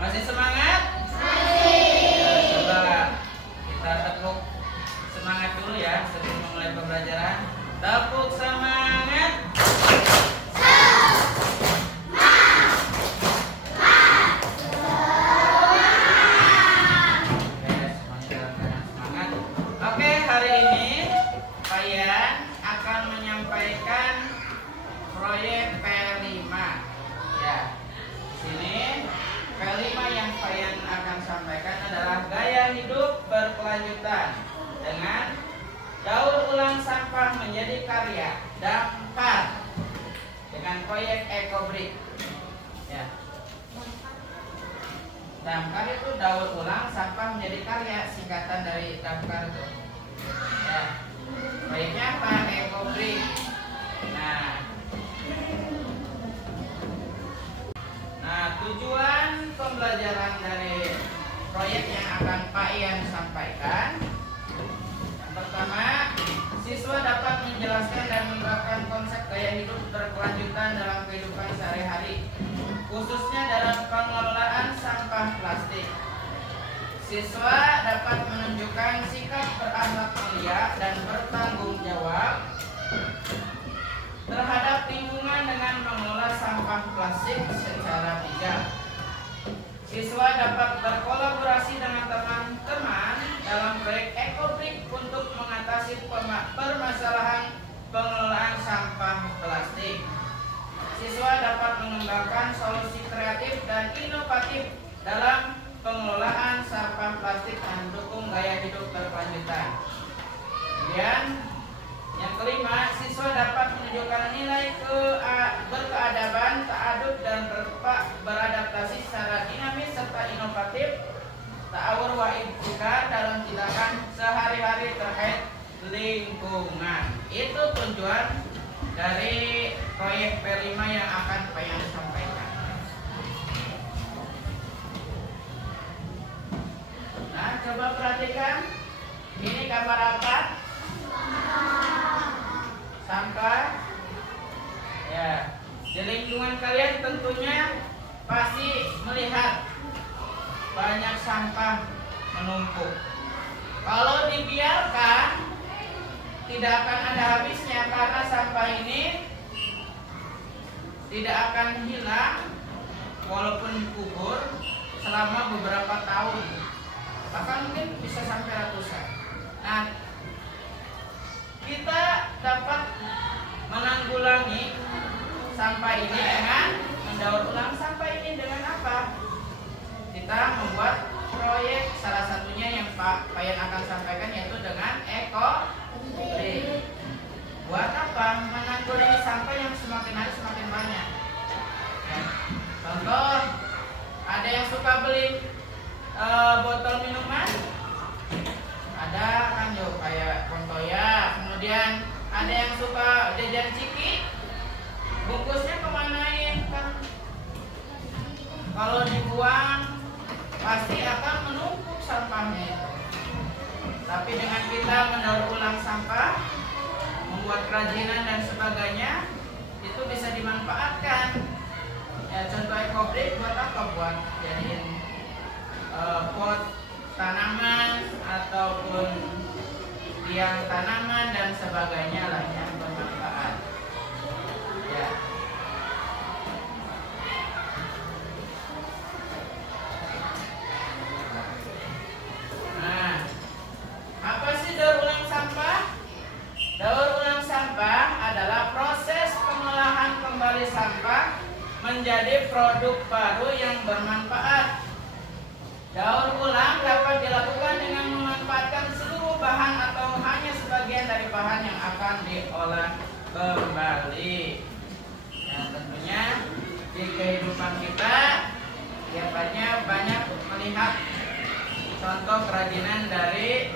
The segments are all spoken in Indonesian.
Masih semangat? Masih. Coba kita tepuk semangat dulu ya sebelum memulai pembelajaran. Tepuk semangat. Oke, hari ini Payan akan menyampaikan proyek P5. Ya. Sini P5 yang Payan akan sampaikan adalah gaya hidup berkelanjutan dengan daur ulang sampah menjadi karya, damkar, dengan proyek Ecobrik. Ya. Damkar itu daur ulang sampah menjadi karya, singkatan dari damkar itu. Ya. Proyeknya apa? Ecobrik. Nah, tujuan pembelajaran dari proyek yang akan Pak Ian sampaikan. Yang pertama, siswa dapat menjelaskan dan menerapkan konsep gaya hidup berkelanjutan dalam kehidupan sehari-hari, khususnya dalam pengelolaan sampah plastik. Siswa dapat menunjukkan sikap berakhlak mulia dan bertanggung jawab terhadap lingkungan dengan mengelola sampah plastik secara bijak. Siswa dapat berkolaborasi dengan teman-teman dalam proyek Ecobrik untuk mengatasi permasalahan pengelolaan sampah plastik. Siswa dapat mengembangkan solusi kreatif dan inovatif dalam pengelolaan sampah plastik dan mendukung gaya hidup berkelanjutan. Kemudian yang kelima, siswa dapat menunjukkan nilai berkeadaban, ta'adub dan beradaptasi secara dinamis serta inovatif, ta'awur wa ibtikar dalam tindakan sehari-hari terkait lingkungan. Itu tujuan dari proyek P5 yang akan Payan sampaikan. Nah, coba perhatikan. Ini gambar apa? Sampah. Ya, di lingkungan kalian tentunya pasti melihat banyak sampah menumpuk. Kalau dibiarkan tidak akan ada habisnya karena sampah ini tidak akan hilang walaupun dikubur selama beberapa tahun, bahkan mungkin bisa sampai ratusan. Nah, kita dapat menanggulangi sampah ini dengan mendaur ulang sampah ini dengan apa? Kita membuat proyek, salah satunya yang Pak Payan akan sampaikan, yaitu dengan Ecobrik. Buat apa? Menanggulangi sampah yang semakin hari semakin banyak. Ya. Contoh, ada yang suka beli botol minuman, ada kan jo kayak Kontoya. Kemudian ada yang suka jajan ciki, bungkusnya kemanain kan? Kalau dibuang pasti akan menumpuk sampahnya itu. Tapi dengan kita mendaur ulang sampah, membuat kerajinan dan sebagainya, itu bisa dimanfaatkan. Ya, contoh Ecobrik buat apa? Buat jadiin pot tanaman ataupun tiang tanaman dan sebagainya lah yang bermanfaat. Ya. Nah, apa sih daur ulang sampah? Daur ulang sampah adalah proses pengolahan kembali sampah menjadi produk baru yang bermanfaat. Daur ulang dapat dilakukan dengan memanfaatkan seluruh bahan atau hanya sebagian dari bahan yang akan diolah kembali. Nah, tentunya di kehidupan kita biasanya banyak melihat contoh kerajinan dari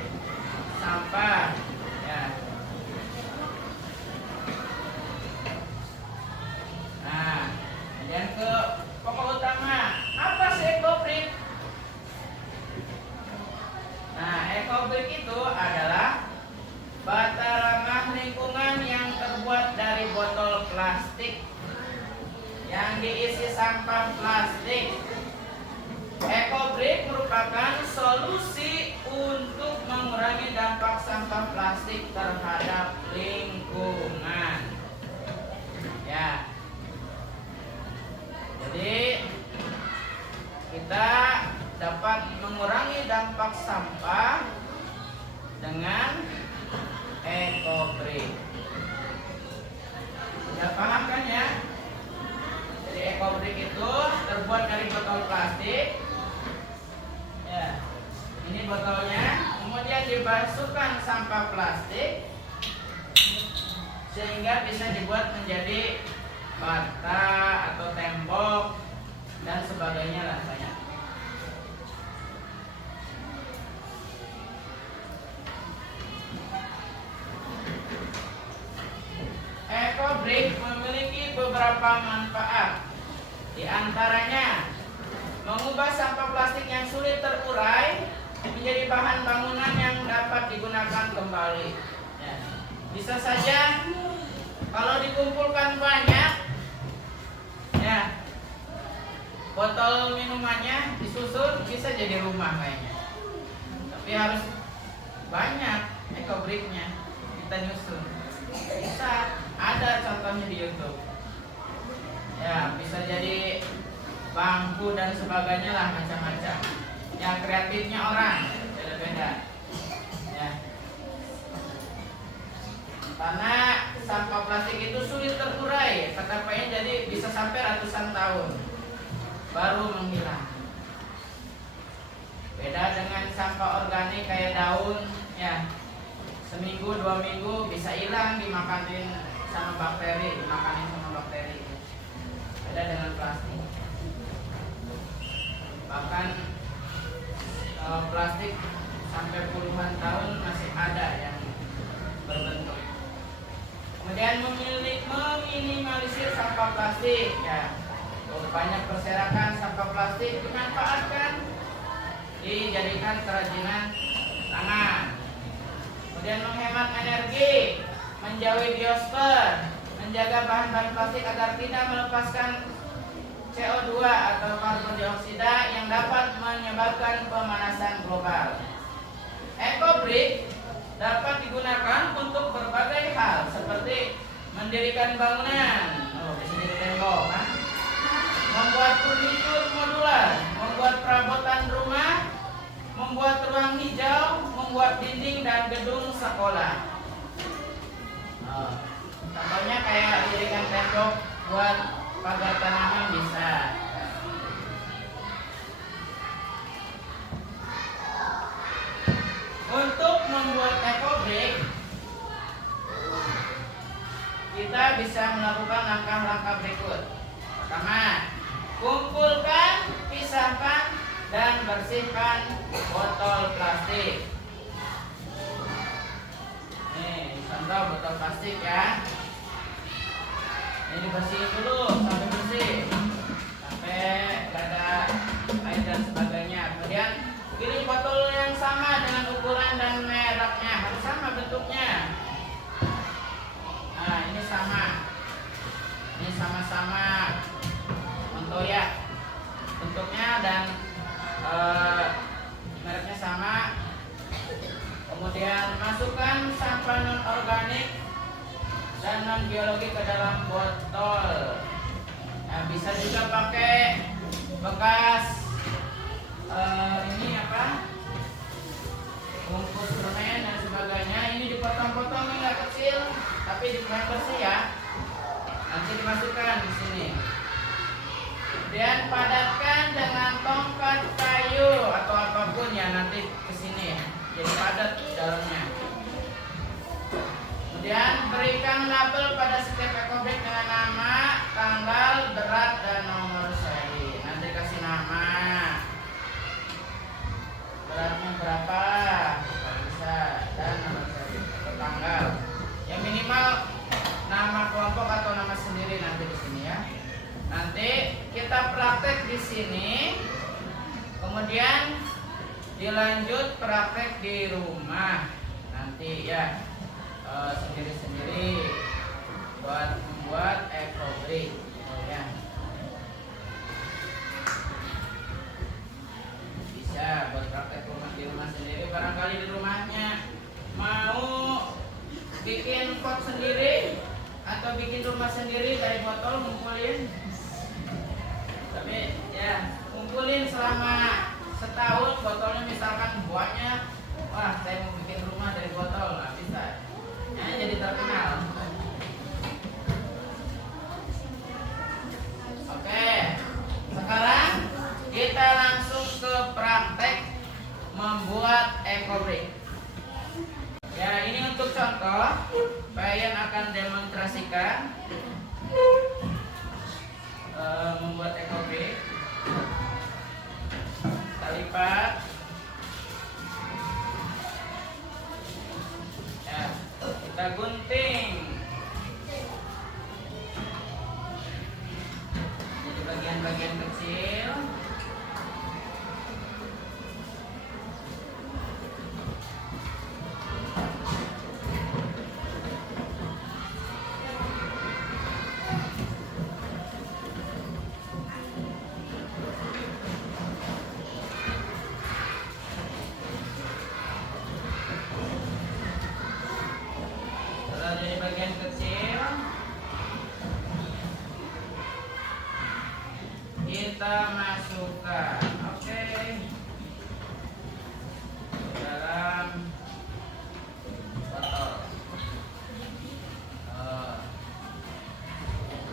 sampah. Ya. Nah, kemudian ke pokok utama. Apa sih Ecobrik? Nah, Ecobrik itu adalah bata ramah lingkungan yang terbuat dari botol plastik yang diisi sampah plastik. Ecobrik merupakan solusi untuk mengurangi dampak sampah plastik terhadap lingkungan. Ya. Jadi kita dapat mengurangi dampak sampah dengan Ecobrik. Sudah paham kan ya? Jadi Ecobrik itu terbuat dari botol plastik. Ya, ini botolnya, kemudian dibasuhkan sampah plastik sehingga bisa dibuat menjadi bata atau tembok dan sebagainya rasanya. Ecobrik memiliki beberapa manfaat. Di antaranya mengubah sampah plastik yang sulit terurai menjadi bahan bangunan yang dapat digunakan kembali. Ya. Bisa saja kalau dikumpulkan banyak, ya, botol minumannya disusun bisa jadi rumah kayaknya. Tapi harus banyak Ecobriknya kita nyusun. Bisa, ada contohnya di YouTube. Ya, bisa jadi bangku dan sebagainya lah, macam-macam. Ya, kreatifnya orang beda-beda. Ya. Karena sampah plastik itu sulit terurai, katanya, jadi bisa sampai ratusan tahun baru menghilang. Beda dengan sampah organik kayak daun, ya, seminggu 2 minggu bisa hilang dimakanin sama bakteri, Beda dengan plastik. Bahkan plastik sampai puluhan tahun masih ada yang berbentuk. Kemudian meminimalisir sampah plastik, ya. Banyak berserakan sampah plastik dimanfaatkan, dijadikan kerajinan tangan. Kemudian menghemat energi, menjauhi biosfer, menjaga bahan-bahan plastik agar tidak melepaskan CO2 atau karbon dioksida yang dapat menyebabkan pemanasan global. Ecobrik dapat digunakan untuk berbagai hal seperti mendirikan bangunan, di sini tembok, membuat furnitur modular, membuat perabotan rumah, membuat ruang hijau, membuat dinding dan gedung sekolah. Contohnya kayak mendirikan tembok buat pagar tanaman bisa. Untuk membuat Ecobrik, kita bisa melakukan langkah-langkah berikut. Pertama, kumpulkan, pisahkan, dan bersihkan botol plastik. Nih, contoh botol plastik ya. Ini dibersihin dulu sampai bersih, sampai gak ada air dan sebagainya. Kemudian pilih botol yang sama dengan ukuran dan mereknya, harus sama bentuknya. Nah, ini sama, ini sama-sama Montoya bentuknya dan mereknya sama. Kemudian masukkan sampah non organik dan non biologi ke dalam botol. Nah, bisa juga pakai bekas ini apa, bungkus permen dan sebagainya. Ini dipotong-potong, ini nggak kecil tapi dibuat bersih ya. Nanti dimasukkan di sini. Kemudian padatkan dengan tongkat kayu atau apapun ya, nanti ke sini jadi padat dalamnya. Kemudian berikan label pada setiap Ecobrik dengan nama, tanggal, berat, dan nomor seri. Nanti kasih nama, beratnya berapa, bisa, dan nomor seri atau tanggal. Yang minimal nama kelompok atau nama sendiri nanti di sini ya. Nanti kita praktek di sini, kemudian dilanjut praktek di rumah nanti ya, sendiri-sendiri buat membuat Ecobrik ya. perhatikan membuat ekobrik. Kita lipat. Ya, kita gunting. Jadi bagian-bagian kecil. Jadi bagian kecil kita masukkan, oke, dalam botol.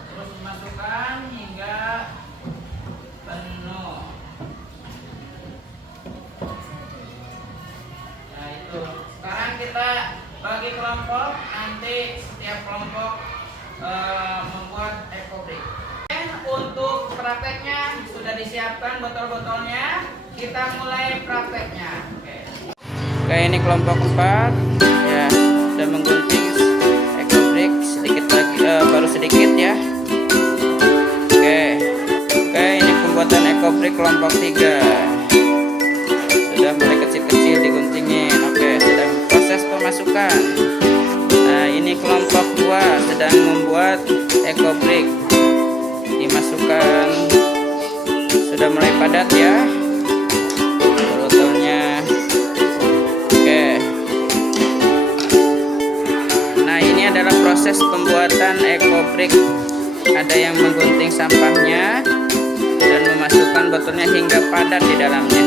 Terus masukkan hingga penuh. Nah itu. Sekarang kita bagi kelompok, nanti setiap kelompok membuat ekobrik. Untuk prakteknya sudah disiapkan botol-botolnya, kita mulai prakteknya. Oke, ini kelompok 4 ya, sudah menggunting ekobrik sedikit lagi, baru sedikit ya. Oke, ini pembuatan ekobrik kelompok 3 sudah mulai kecil-kecil diguntingin. Oke, sedang proses pemasukan. Nah, ini kelompok 2 sedang membuat ekobrik. Dimasukkan, sudah mulai padat ya botolnya. Oke, nah ini adalah proses pembuatan ekobrik. Ada yang menggunting sampahnya dan memasukkan botolnya hingga padat di dalamnya.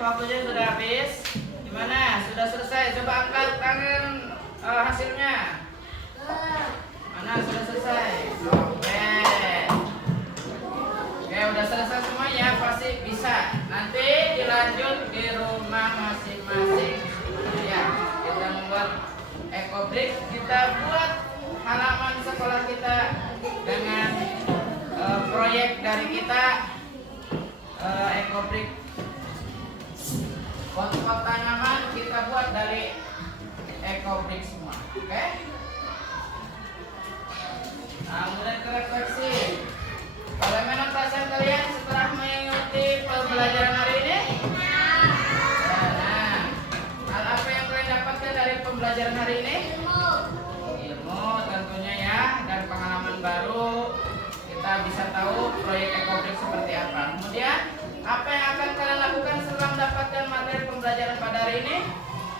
Waktunya sudah habis. Gimana? Sudah selesai? Coba angkat tangan hasilnya. Mana sudah selesai? Oke. Oke, udah selesai semuanya. Pasti bisa. Nanti dilanjut di rumah masing-masing. Ya, kita membuat ekobrik. Kita buat halaman sekolah kita dengan proyek dari kita, ekobrik. Pot-pot tanaman kita buat dari ekobrik semua, oke? Nah, mulai ke refleksi. Bagaimana perasaan kalian setelah mengikuti pembelajaran hari ini? Nah, hal apa yang kalian dapatkan dari pembelajaran hari ini? Ilmu tentunya ya, dan pengalaman baru. Kita bisa tahu proyek ekobrik seperti apa. Kemudian, apa yang akan kalian lakukan setelah mendapatkan materi pembelajaran pada hari ini?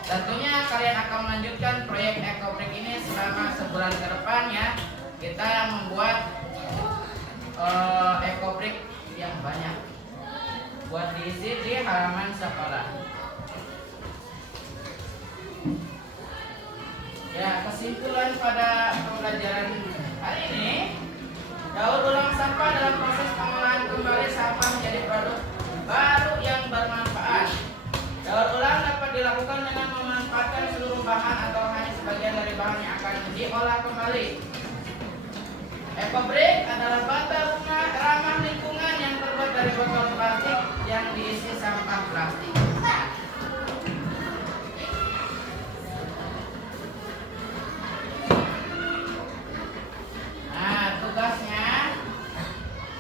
Tentunya kalian akan melanjutkan proyek ekobrik ini selama sebulan ke depan ya. Kita membuat ekobrik yang banyak. buat diisi di halaman sekolah. Ya, kesimpulan pada pembelajaran hari ini, daur ulang sampah dalam proses pengolahan kembali sampah menjadi produk baru yang bermanfaat. Daur ulang dapat dilakukan dengan memanfaatkan seluruh bahan atau hanya sebagian dari bahan yang akan diolah kembali. EcoBrick adalah bata rumah ramah lingkungan yang terbuat dari botol plastik yang diisi sampah plastik. Nah, tugasnya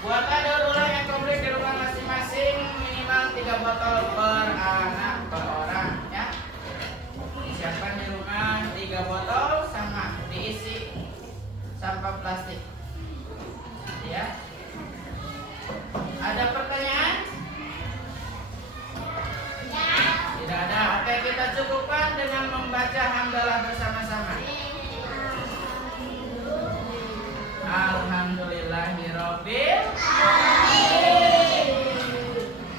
buatlah daur ulang EcoBrick di rumah masing-masing minimal 3 botol per anak per orang ya. Siapkan di rumah 3 botol sama diisi sampah plastik. Ya. Ada pertanyaan? Tidak ada. Oke, kita cukupkan dengan membaca hamdalah bersama-sama. Alhamdulillahirabbil alamin.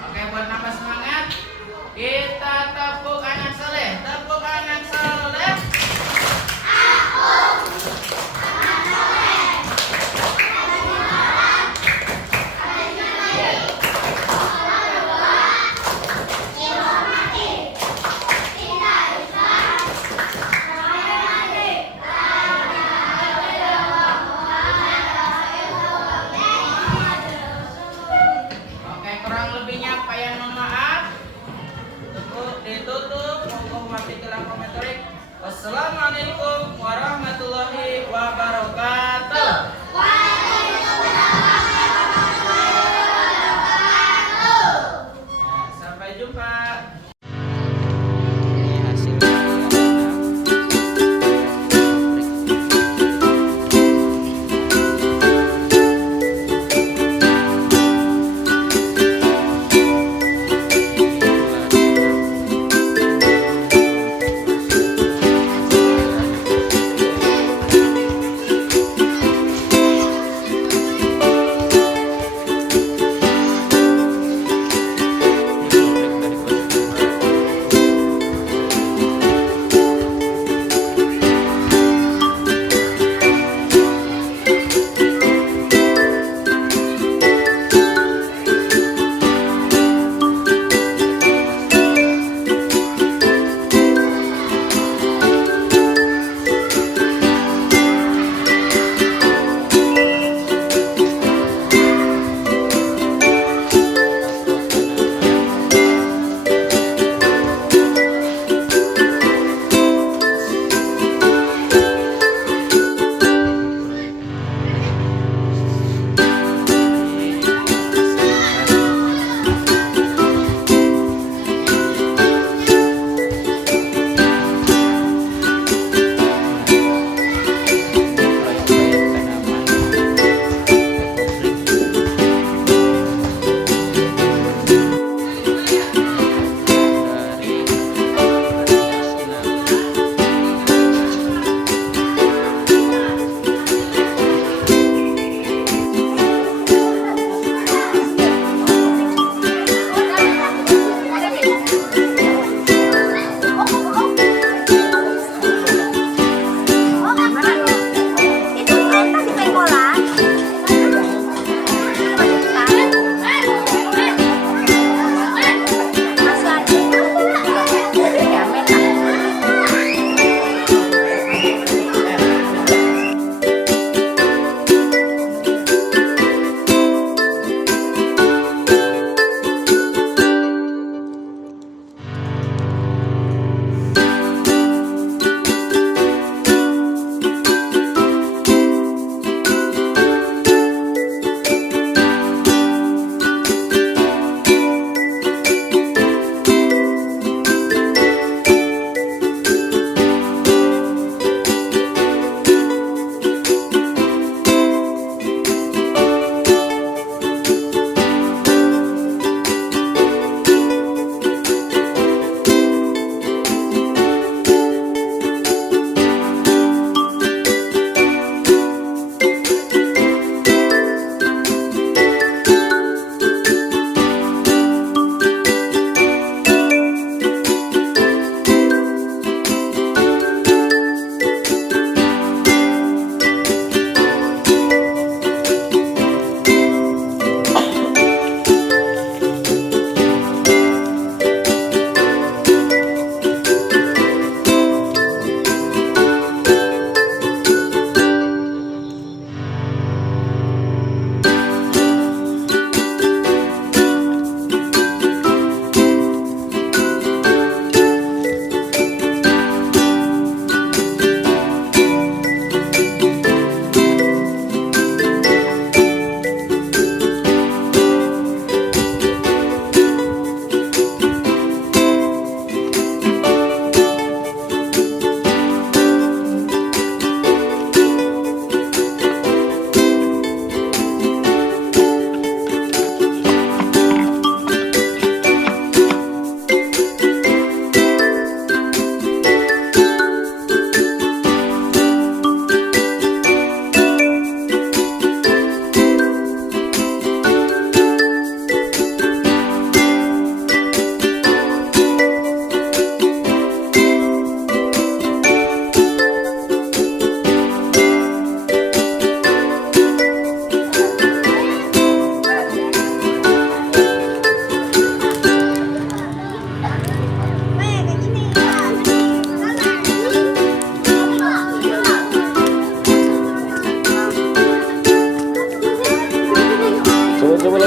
Oke, buat nambah semangat, kita tepuk anak soleh. Tepuk anak soleh.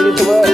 youtuber.